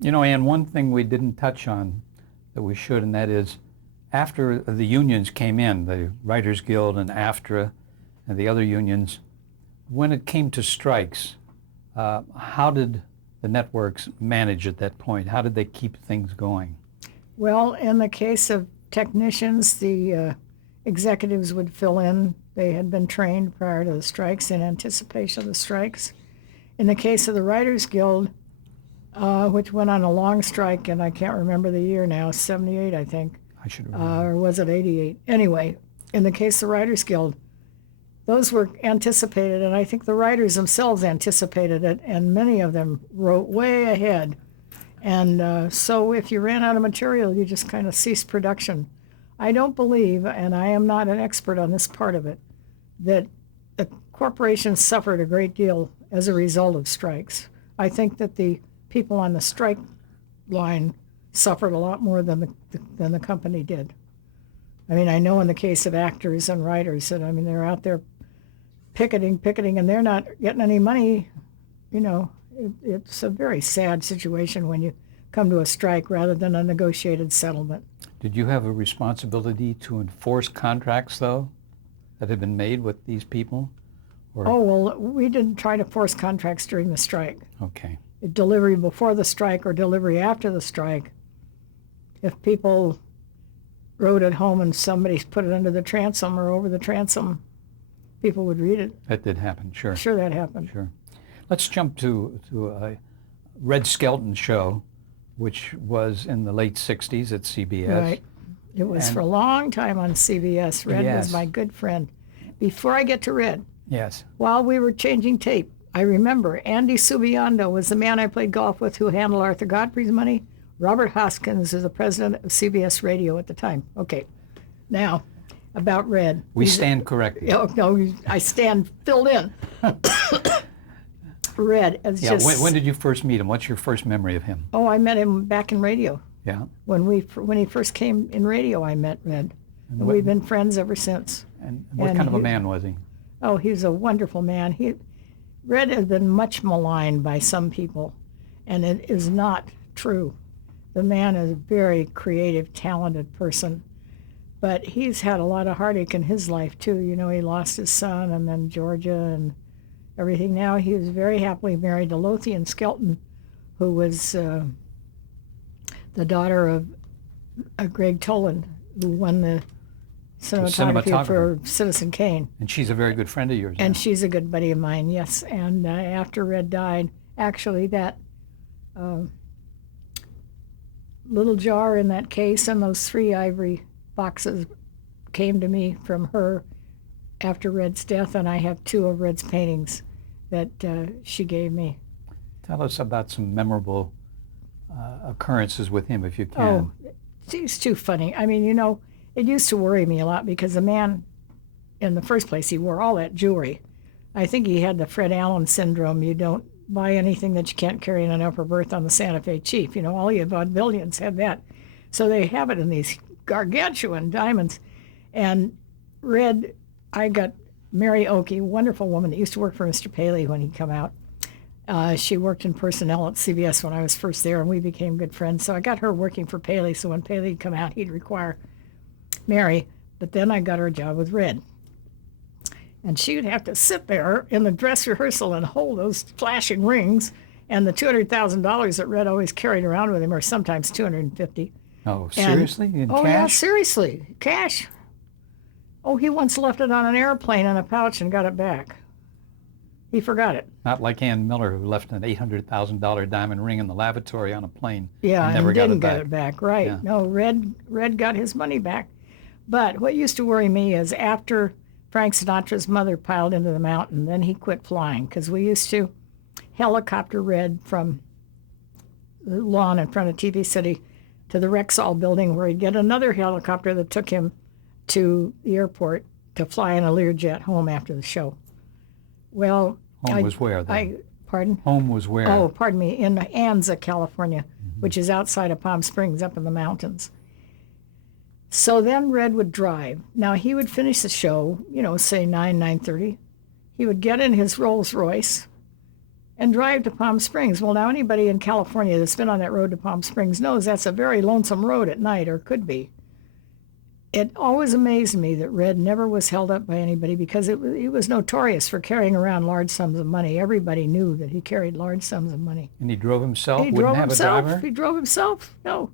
You know, Ann, one thing we didn't touch on that we should, and that is after the unions came in, the Writers Guild and AFTRA and the other unions, when it came to strikes, how did the networks manage at that point? How did they keep things going? Well, in the case of technicians, the executives would fill in. They had been trained prior to the strikes in anticipation of the strikes. In the case of the Writers Guild, which went on a long strike, and I can't remember the year now, 78, I think. I should remember. Or was it 88? Anyway, in the case of the Writers Guild, those were anticipated, and I think the writers themselves anticipated it, and many of them wrote way ahead. And so if you ran out of material, you just kind of ceased production. I don't believe, and I am not an expert on this part of it, that the corporations suffered a great deal as a result of strikes. I think that the people on the strike line suffered a lot more than the company did. I mean, I know in the case of actors and writers that, I mean, they're out there picketing, and they're not getting any money. You know, it's a very sad situation when you come to a strike rather than a negotiated settlement. Did you have a responsibility to enforce contracts, though, that had been made with these people? Or... Oh, well, we didn't try to force contracts during the strike. Okay. Delivery before the strike or delivery after the strike. If people wrote at home and somebody put it under the transom or over the transom, people would read it. That did happen, sure. Sure, that happened. Sure. Let's jump to a Red Skelton show, which was in the late 60s at CBS. Right. It was for a long time on CBS. Red was my good friend. Before I get to Red, yes, while we were changing tape, I remember Andy Subiando was the man I played golf with who handled Arthur Godfrey's money. Robert Hoskins is the president of CBS Radio at the time. Okay. Now, about Red. We stand corrected. Oh, no, I stand filled in. Red is just... When did you first meet him? What's your first memory of him? Oh, I met him back in radio. Yeah. When he first came in radio, I met Red. And we've been friends ever since. And what kind of a man was he? Oh, he was a wonderful man. Red has been much maligned by some people, and it is not true. The man is a very creative, talented person, but he's had a lot of heartache in his life, too. You know, he lost his son and then Georgia and everything. Now he was very happily married to Lothian Skelton, who was the daughter of Greg Toland, who won the cinematography for Citizen Kane. And she's a very good friend of yours. And now. She's a good buddy of mine, yes. And after Red died, actually that little jar in that case and those 3 ivory boxes came to me from her after Red's death, and I have 2 of Red's paintings that she gave me. Tell us about some memorable occurrences with him, if you can. Oh, he's too funny. I mean, you know, it used to worry me a lot because the man, in the first place, he wore all that jewelry. I think he had the Fred Allen syndrome. You don't buy anything that you can't carry in an upper berth on the Santa Fe Chief. You know, all your vaudevillians had that. So they have it in these gargantuan diamonds. And Red, I got Mary Oakey, wonderful woman that used to work for Mr. Paley when he'd come out. She worked in personnel at CBS when I was first there, and we became good friends. So I got her working for Paley, so when Paley'd come out, he'd require Mary. But then I got her a job with Red. And she would have to sit there in the dress rehearsal and hold those flashing rings and the $200,000 that Red always carried around with him, or sometimes $250,000. Oh, seriously? In cash? Yeah, seriously. Cash. Oh, he once left it on an airplane in a pouch and got it back. He forgot it. Not like Ann Miller, who left an $800,000 diamond ring in the lavatory on a plane. Yeah, and never didn't got get it back. Right. Yeah. No, Red got his money back. But what used to worry me is after Frank Sinatra's mother piled into the mountain, then he quit flying, because we used to helicopter Red from the lawn in front of TV City to the Rexall building, where he'd get another helicopter that took him to the airport to fly in a Learjet home after the show. Well, Home was where, then? Pardon? Home was where? Oh, pardon me, in Anza, California, which is outside of Palm Springs, up in the mountains. So then Red would drive. Now, he would finish the show, you know, say 9:30. He would get in his Rolls Royce and drive to Palm Springs. Well, now anybody in California that's been on that road to Palm Springs knows that's a very lonesome road at night, or could be. It always amazed me that Red never was held up by anybody because he was notorious for carrying around large sums of money. Everybody knew that he carried large sums of money. And he drove himself? He Wouldn't drove have himself. a driver? He drove himself. No.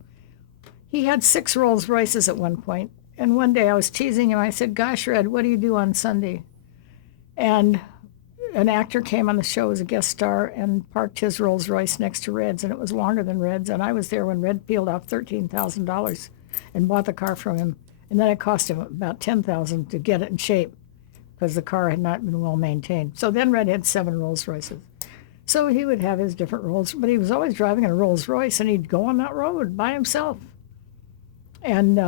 He had 6 Rolls Royces at one point. And one day I was teasing him. I said, "Gosh, Red, what do you do on Sunday?" And an actor came on the show as a guest star and parked his Rolls Royce next to Red's, and it was longer than Red's. And I was there when Red peeled off $13,000 and bought the car from him. And then it cost him about $10,000 to get it in shape because the car had not been well maintained. So then Red had 7 Rolls Royces. So he would have his different Rolls, but he was always driving in a Rolls Royce, and he'd go on that road by himself. And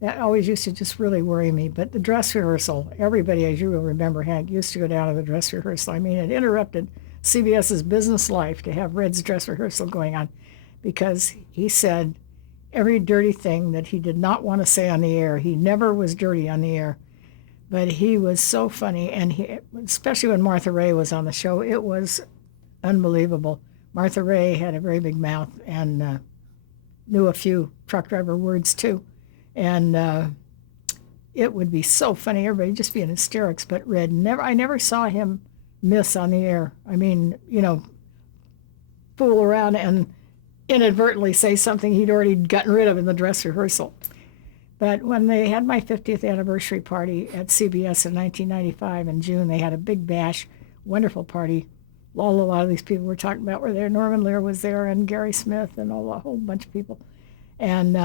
that always used to just really worry me. But the dress rehearsal, everybody, as you will remember, Hank, used to go down to the dress rehearsal. I mean, it interrupted CBS's business life to have Red's dress rehearsal going on because he said every dirty thing that he did not want to say on the air. He never was dirty on the air, but he was so funny. And he, especially when Martha Raye was on the show, it was unbelievable. Martha Raye had a very big mouth and knew a few truck driver words too. And it would be so funny. Everybody just be in hysterics. But Red I never saw him miss on the air. I mean, fool around and inadvertently say something he'd already gotten rid of in the dress rehearsal. But when they had my 50th anniversary party at CBS in 1995 in June, they had a big bash, wonderful party. A lot of these people we're talking about were there. Norman Lear was there, and Gary Smith, and a whole bunch of people. And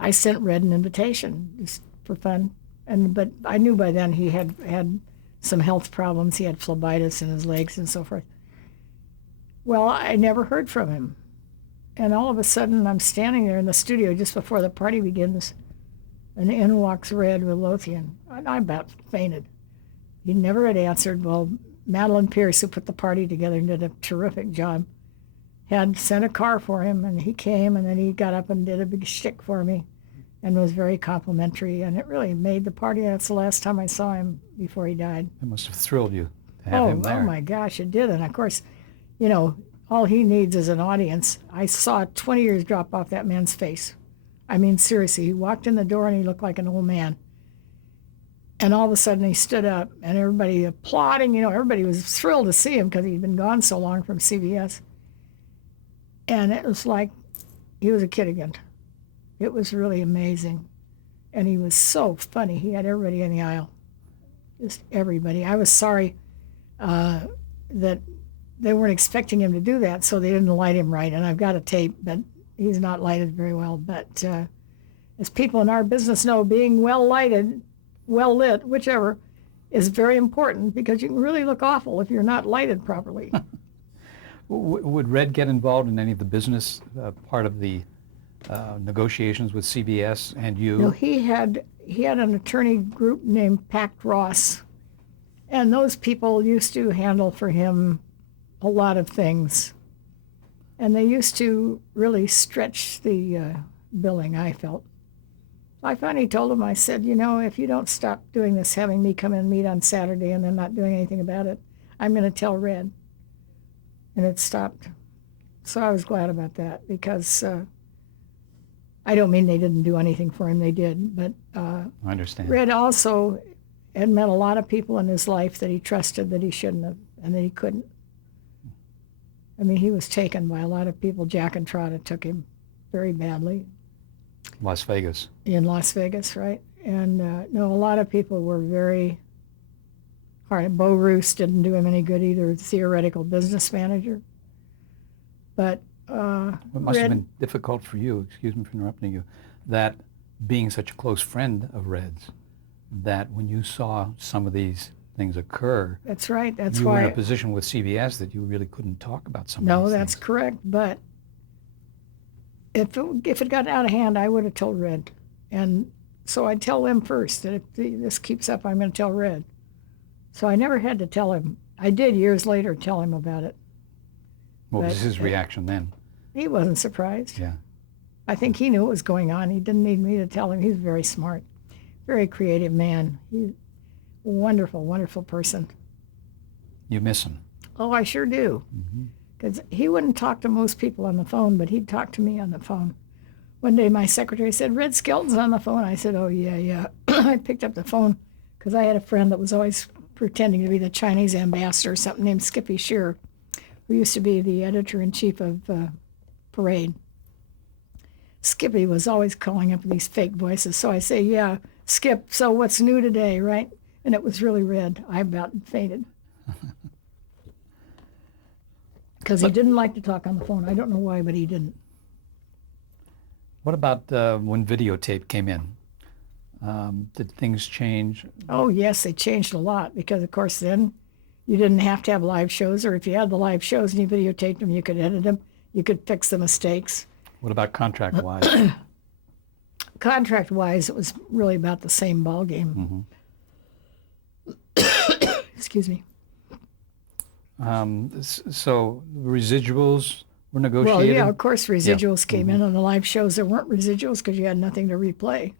I sent Red an invitation just for fun. But I knew by then he had some health problems. He had phlebitis in his legs and so forth. Well, I never heard from him. And all of a sudden, I'm standing there in the studio just before the party begins, and in walks Red with Lothian. And I about fainted. He never had answered. Well, Madeline Pierce, who put the party together and did a terrific job, had sent a car for him, and he came, and then he got up and did a big shtick for me and was very complimentary, and it really made the party. That's the last time I saw him before he died. It must have thrilled you to have him there. Oh, my gosh, it did. And, of course, all he needs is an audience. I saw 20 years drop off that man's face. I mean, seriously, he walked in the door and he looked like an old man. And all of a sudden he stood up and everybody applauding, everybody was thrilled to see him because he'd been gone so long from CBS. And it was like he was a kid again. It was really amazing. And he was so funny. He had everybody in the aisle, just everybody. I was sorry that they weren't expecting him to do that, so they didn't light him right. And I've got a tape, but he's not lighted very well. But as people in our business know, being well lighted, well lit, whichever, is very important because you can really look awful if you're not lighted properly. Would Red get involved in any of the business part of the negotiations with CBS and you? No, he had an attorney group named Pact Ross, and those people used to handle for him a lot of things. And they used to really stretch the billing, I felt. I finally told him, I said, if you don't stop doing this, having me come and meet on Saturday and then not doing anything about it, I'm going to tell Red. And it stopped. So I was glad about that because I don't mean they didn't do anything for him. They did. But I understand. Red also had met a lot of people in his life that he trusted that he shouldn't have and that he couldn't. I mean, he was taken by a lot of people. Jack and Trotta took him very badly. Las Vegas. In Las Vegas, right? And a lot of people were very hard. Bo Roos didn't do him any good either, theoretical business manager. But it must have been difficult for you, excuse me for interrupting you, that being such a close friend of Red's, that when you saw some of these things occur, that's right. That's you why were in a position with CBS that you really couldn't talk about some of No, these that's things. correct. But if it got out of hand, I would have told Red. And so I'd tell them first that if this keeps up, I'm going to tell Red. So I never had to tell him. I did years later tell him about it. What was But, his reaction then? He wasn't surprised. Yeah. I think he knew what was going on. He didn't need me to tell him. He's very smart, very creative man. He's a wonderful, wonderful person. You miss him. Oh, I sure do. Because he wouldn't talk to most people on the phone, but he'd talk to me on the phone. One day my secretary said, Red Skelton's on the phone. I said, oh, yeah. I picked up the phone because I had a friend that was always pretending to be the Chinese ambassador, something named Skippy Shear, who used to be the editor-in-chief of Parade. Skippy was always calling up these fake voices. So I say, yeah, Skip, so what's new today, right? And it was really Red. I about fainted. Because he didn't like to talk on the phone. I don't know why, but he didn't. What about when videotape came in? Did things change? Oh, yes, they changed a lot because, of course, then you didn't have to have live shows, or if you had the live shows and you videotaped them, you could edit them, you could fix the mistakes. What about contract-wise? Contract-wise, it was really about the same ballgame. Excuse me. So residuals were negotiated? Well, yeah, of course, residuals came in on the live shows. There weren't residuals because you had nothing to replay.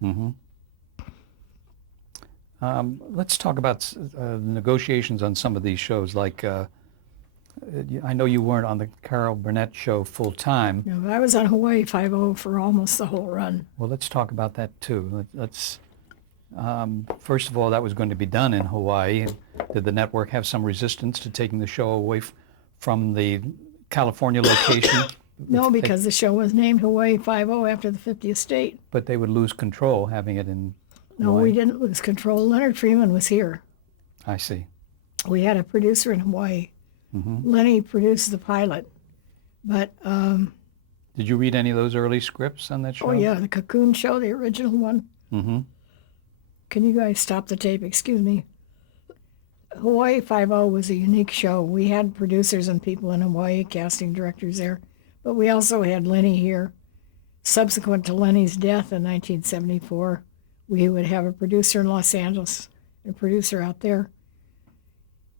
Let's talk about negotiations on some of these shows. Like, I know you weren't on the Carol Burnett show full time. You know, I was on Hawaii Five-0 for almost the whole run. Well, let's talk about that too. Let's first of all, that was going to be done in Hawaii. Did the network have some resistance to taking the show away from the California location? No, because the show was named Hawaii Five-0 after the 50th state. But they would lose control having it in No, Hawaii. we didn't lose control. Leonard Freeman was here. I see. We had a producer in Hawaii. Lenny produced the pilot. But, Did you read any of those early scripts on that show? oh yeah, the Cocoon Show, the original one. Can you guys stop the tape? Excuse me. Hawaii Five-0 was a unique show. We had producers and people in Hawaii, casting directors there. But we also had Lenny here. Subsequent to Lenny's death in 1974, we would have a producer in Los Angeles, a producer out there.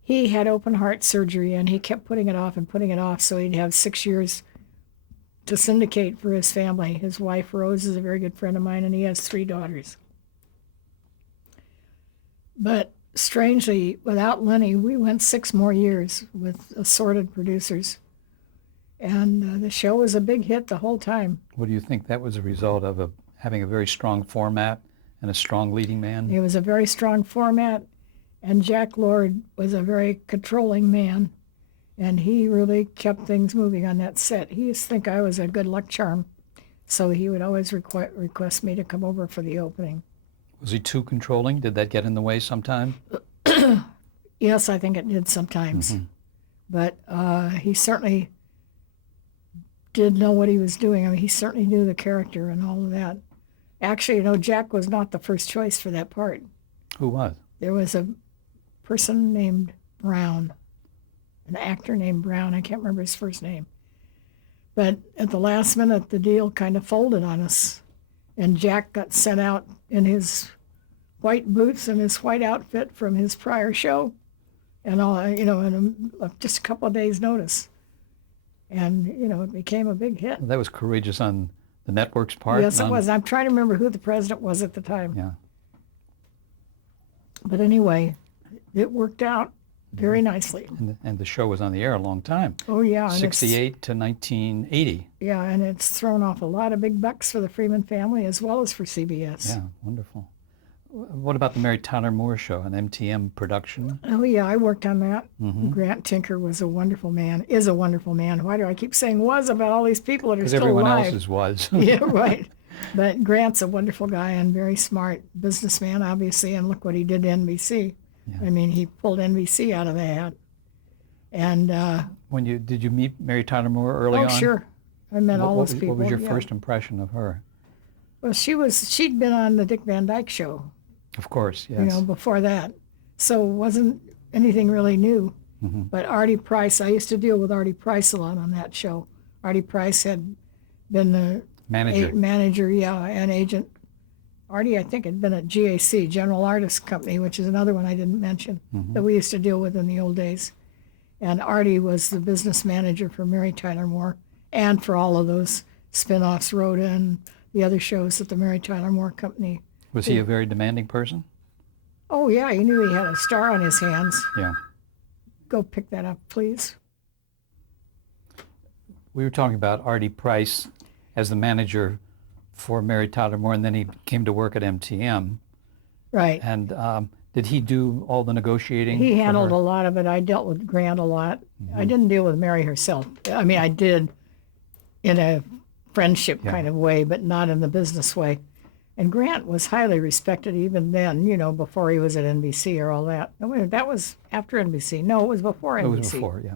He had open heart surgery, and he kept putting it off and putting it off, so he'd have 6 years to syndicate for his family. His wife, Rose, is a very good friend of mine, and he has 3 daughters. But strangely, without Lenny, we went 6 more years with assorted producers. And the show was a big hit the whole time. What do you think that was a result of having a very strong format and a strong leading man? It was a very strong format, and Jack Lord was a very controlling man, and he really kept things moving on that set. He used to think I was a good luck charm, so he would always request me to come over for the opening. Was he too controlling? Did that get in the way sometime? Yes, I think it did sometimes. But he certainly did know what he was doing. I mean, he certainly knew the character and all of that. Actually, you know, Jack was not the first choice for that part. Who was? There was a person named Brown, an actor named Brown. I can't remember his first name. But at the last minute, the deal kind of folded on us. And Jack got sent out in his white boots and his white outfit from his prior show, and all, you know, in just a couple of days' notice. And, you know, it became a big hit. That was courageous on the network's part. Yes, it was. I'm trying to remember who the president was at the time. Yeah. But anyway, it worked out very nicely. And the show was on the air a long time. Oh, yeah. And 68 to 1980. Yeah, and it's thrown off a lot of big bucks for the Freeman family as well as for CBS. Yeah, wonderful. What about the Mary Tyler Moore Show, an MTM production? Oh, yeah, I worked on that. Grant Tinker was a wonderful man, is a wonderful man. Why do I keep saying was about all these people that are Because still everyone alive? else's was. Yeah, right. But Grant's a wonderful guy and very smart businessman, obviously, and look what he did to NBC. Yeah. I mean, he pulled NBC out of the hat. And Did you meet Mary Tyler Moore early on? oh, sure, I met all those people. What was your yeah. first impression of her? Well, she'd been on the Dick Van Dyke Show, Of course, yes. you know, before that, so it wasn't anything really new. But Artie Price, I used to deal with Artie Price a lot on that show. Artie Price had been the Manager. yeah, and agent. Artie, I think, had been at GAC, General Artists Company, which is another one I didn't mention that we used to deal with in the old days. And Artie was the business manager for Mary Tyler Moore and for all of those spin-offs, Rhoda and the other shows at the Mary Tyler Moore Company. Was he a very demanding person? Oh, yeah, he knew he had a star on his hands. Yeah. go pick that up, please? We were talking about Artie Price as the manager for Mary Tyler Moore, and then he came to work at MTM. Right. And did he do all the negotiating? He for handled her? a lot of it. I dealt with Grant a lot. I didn't deal with Mary herself. I mean, I did in a friendship Yeah. kind of way, but not in the business way. And Grant was highly respected even then, you know, before he was at NBC or all that. No, wait, that was after NBC. No, it was before NBC. It was before, yeah.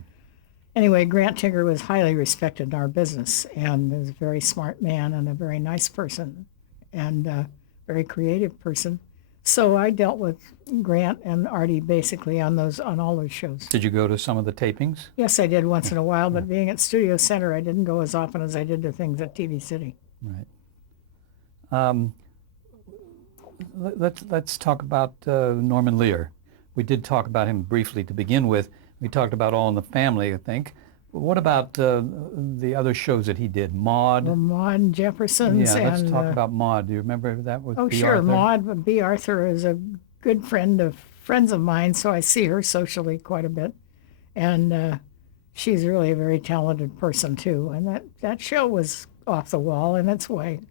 Anyway, Grant Tigger was highly respected in our business and was a very smart man and a very nice person and a very creative person. So I dealt with Grant and Artie basically on all those shows. Did you go to some of the tapings? Yes, I did once in a while, but being at Studio Center, I didn't go as often as I did to things at TV City. Right. Let's talk about Norman Lear. We did talk about him briefly to begin with. We talked about All in the Family, I think. What about the other shows that he did? Maude? Well, Maude Jeffersons Yeah, let's and talk about Maude. Do you remember that with oh, B. sure, Arthur? Maude. B. Arthur is a good friend of friends of mine, so I see her socially quite a bit, and she's really a very talented person too. And that show was off the wall in its way,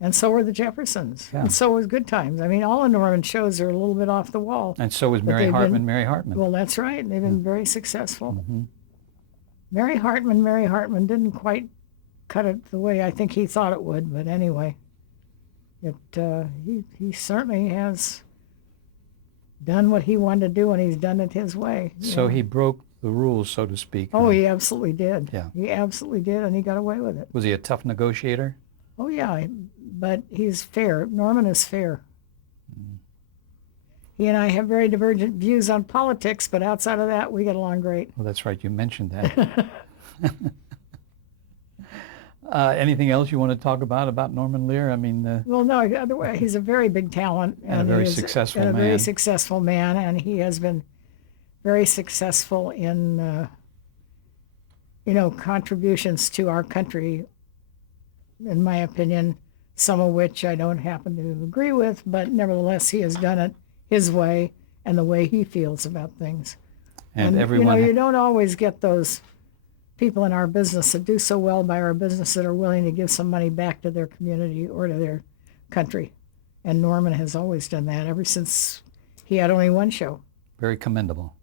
and so were the Jeffersons, Yeah. and so was Good Times. I mean, all of Norman's shows are a little bit off the wall. And so was But Mary they've Hartman. been- Mary Hartman. Well, that's right. They've been very successful. Mm-hmm. Mary Hartman didn't quite cut it the way I think he thought it would, but anyway, he certainly has done what he wanted to do, and he's done it his way. So he broke the rules, so to speak. Oh, he absolutely did. Yeah. He absolutely did, and he got away with it. Was he a tough negotiator? Oh, yeah, but he's fair. Norman is fair. He and I have very divergent views on politics, but outside of that, we get along great. Well, that's right. You mentioned that. Anything else you want to talk about Norman Lear? I mean, Well, no, otherwise, he's a very big talent. And a very he is successful and a very man. successful man, and he has been very successful in, contributions to our country, in my opinion, some of which I don't happen to agree with, but nevertheless, he has done it his way and the way he feels about things. and everyone. you don't always get those people in our business that do so well by our business that are willing to give some money back to their community or to their country. And Norman has always done that ever since he had only one show. Very commendable.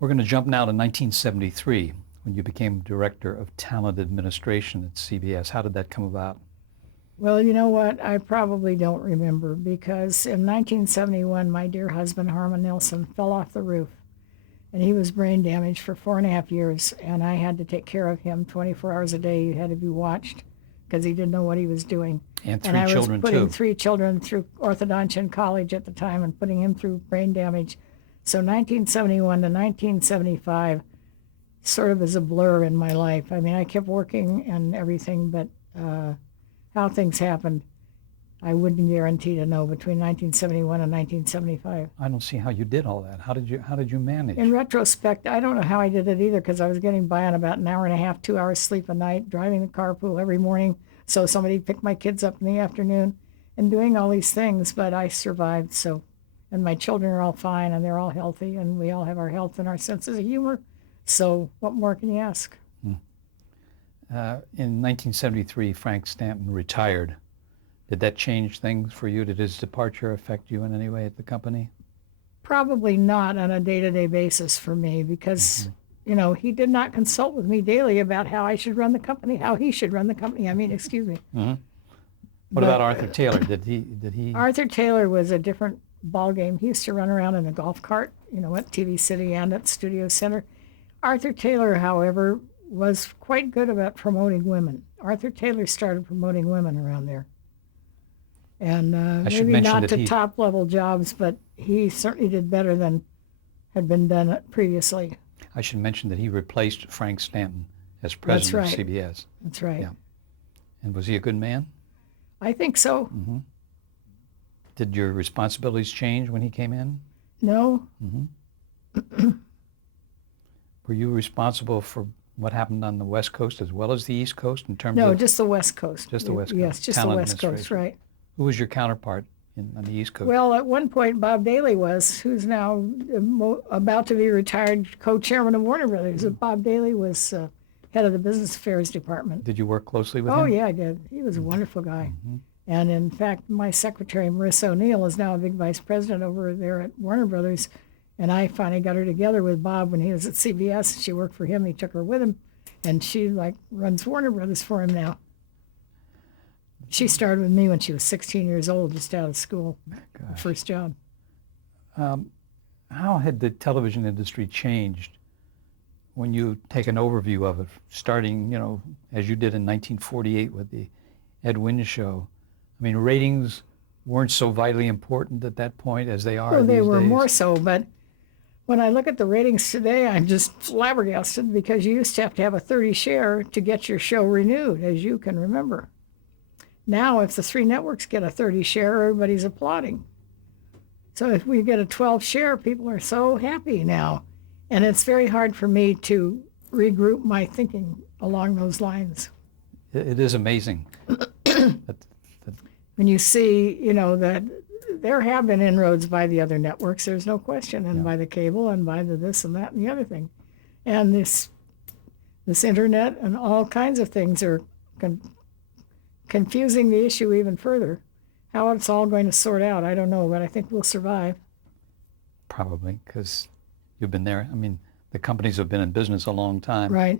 We're going to jump now to 1973, when you became Director of Talent Administration at CBS. How did that come about? Well, you know what? I probably don't remember because in 1971, my dear husband, Harmon Nelson, fell off the roof. And he was brain damaged for 4.5 years, and I had to take care of him 24 hours a day. He had to be watched because he didn't know what he was doing. And And I three was children, putting too. 3 children through orthodontia in college at the time and putting him through brain damage. So 1971 to 1975 sort of is a blur in my life. I mean, I kept working and everything, but how things happened, I wouldn't guarantee to know between 1971 and 1975. I don't see how you did all that. How did you manage? In retrospect, I don't know how I did it either because I was getting by on about an hour and a half, 2 hours sleep a night, driving the carpool every morning so somebody picked my kids up in the afternoon and doing all these things, but I survived. So, and my children are all fine and they're all healthy and we all have our health and our senses of humor. So what more can you ask? In 1973, Frank Stanton retired. Did that change things for you? Did his departure affect you in any way at the company? Probably not on a day-to-day basis for me because, he did not consult with me daily about how I should run the company, how he should run the company. I mean, excuse me. What But- about Arthur Taylor? Did he? Arthur Taylor was a different ball game. He used to run around in a golf cart, at TV City and at Studio Center. Arthur Taylor, however, was quite good about promoting women. Arthur Taylor started promoting women around there. And should maybe mention not that to he- top level jobs, but he certainly did better than had been done previously. I should mention that he replaced Frank Stanton as That's president right. of CBS. That's right. Yeah. And was he a good man? I think so. Did your responsibilities change when he came in? No, Were you responsible for what happened on the West Coast as well as the East Coast in terms no, of just the West Coast. Just the West Yes, Coast. just the Talent West Coast, administration. right. who was your counterpart on the East Coast? Well, at one point, Bob Daly was, who's now about to be retired co-chairman of Warner Brothers. Bob Daly was head of the business affairs department. Did you work closely with Oh, him? yeah, I did. He was a wonderful guy. And in fact, my secretary, Marissa O'Neill, is now a big vice president over there at Warner Brothers. And I finally got her together with Bob when he was at CBS. She worked for him. He took her with him. And she runs Warner Brothers for him now. She started with me when she was 16 years old, just out of school, her first job. How had the television industry changed when you take an overview of it, starting, as you did in 1948 with the Ed Wynn Show? I mean, ratings weren't so vitally important at that point as they are Well, they these were days. more so, but when I look at the ratings today, I'm just flabbergasted because you used to have a 30 share to get your show renewed, as you can remember. Now, if the three networks get a 30 share, everybody's applauding. So if we get a 12 share, people are so happy now. And it's very hard for me to regroup my thinking along those lines. It is amazing. When you see, that there have been inroads by the other networks, there's no question, and by the cable and by the this and that and the other thing. And this internet and all kinds of things are confusing the issue even further. How it's all going to sort out, I don't know, but I think we'll survive. Probably, because you've been there. I mean, the companies have been in business a long time. Right.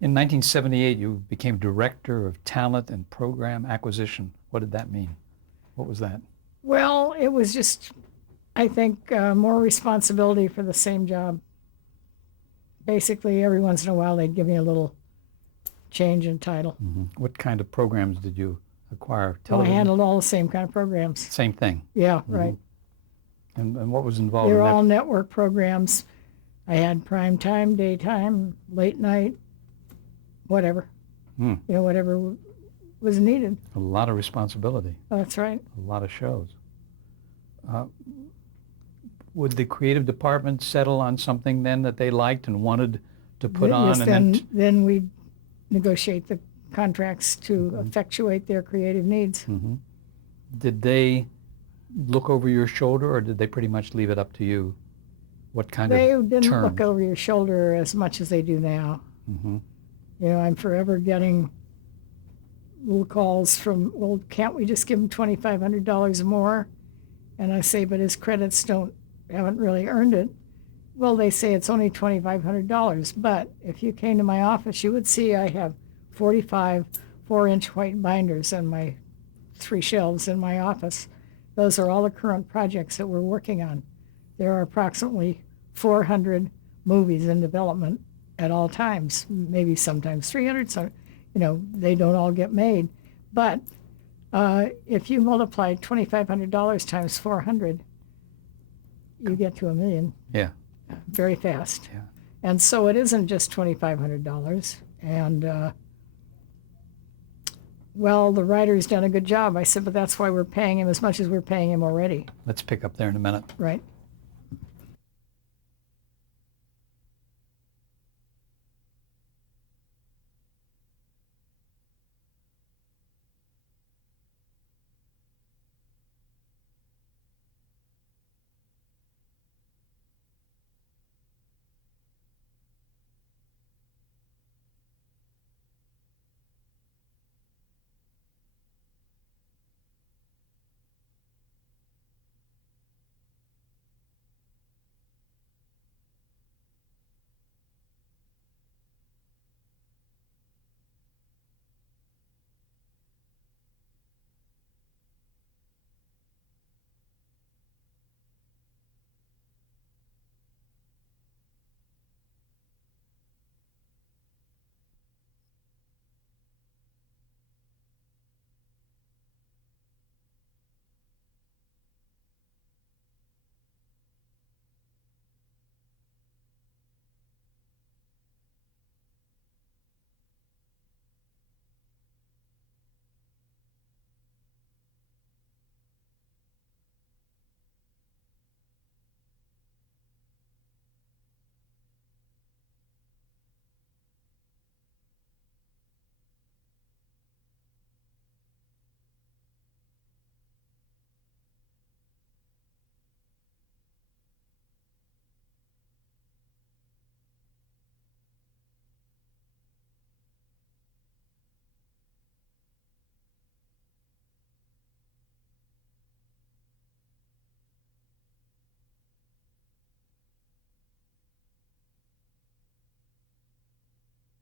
In 1978, you became Director of Talent and Program Acquisition. What did that mean? What was that? Well, it was just, I think, more responsibility for the same job. Basically, every once in a while, they'd give me a little change in title. What kind of programs did you acquire? Well, I Television? handled all the same kind of programs. Same thing. Yeah, right. And what was involved They in were that? all network programs. I had prime time, daytime, late night, whatever. Whatever was needed. A lot of responsibility, That's right. a lot of shows. Would the creative department settle on something then that they liked and wanted to put on? Yes, And then we negotiate the contracts to effectuate their creative needs. did they look over your shoulder, or did they pretty much leave it up to you? What kind They of didn't terms? look over your shoulder as much as they do now. I'm forever getting little calls from, well, can't we just give him $2,500 more? And I say, but his credits haven't really earned it. Well, they say it's only $2,500, but if you came to my office, you would see I have 45 4-inch white binders on my 3 shelves in my office. Those are all the current projects that we're working on. There are approximately 400 movies in development at all times, maybe sometimes 300, so, they don't all get made. But if you multiply $2,500 times 400, you get to $1 million. Yeah. Very fast. Yeah. And so it isn't just $2,500. And, well, the writer's done a good job. I said, but that's why we're paying him as much as we're paying him already. Let's pick up there in a minute. Right.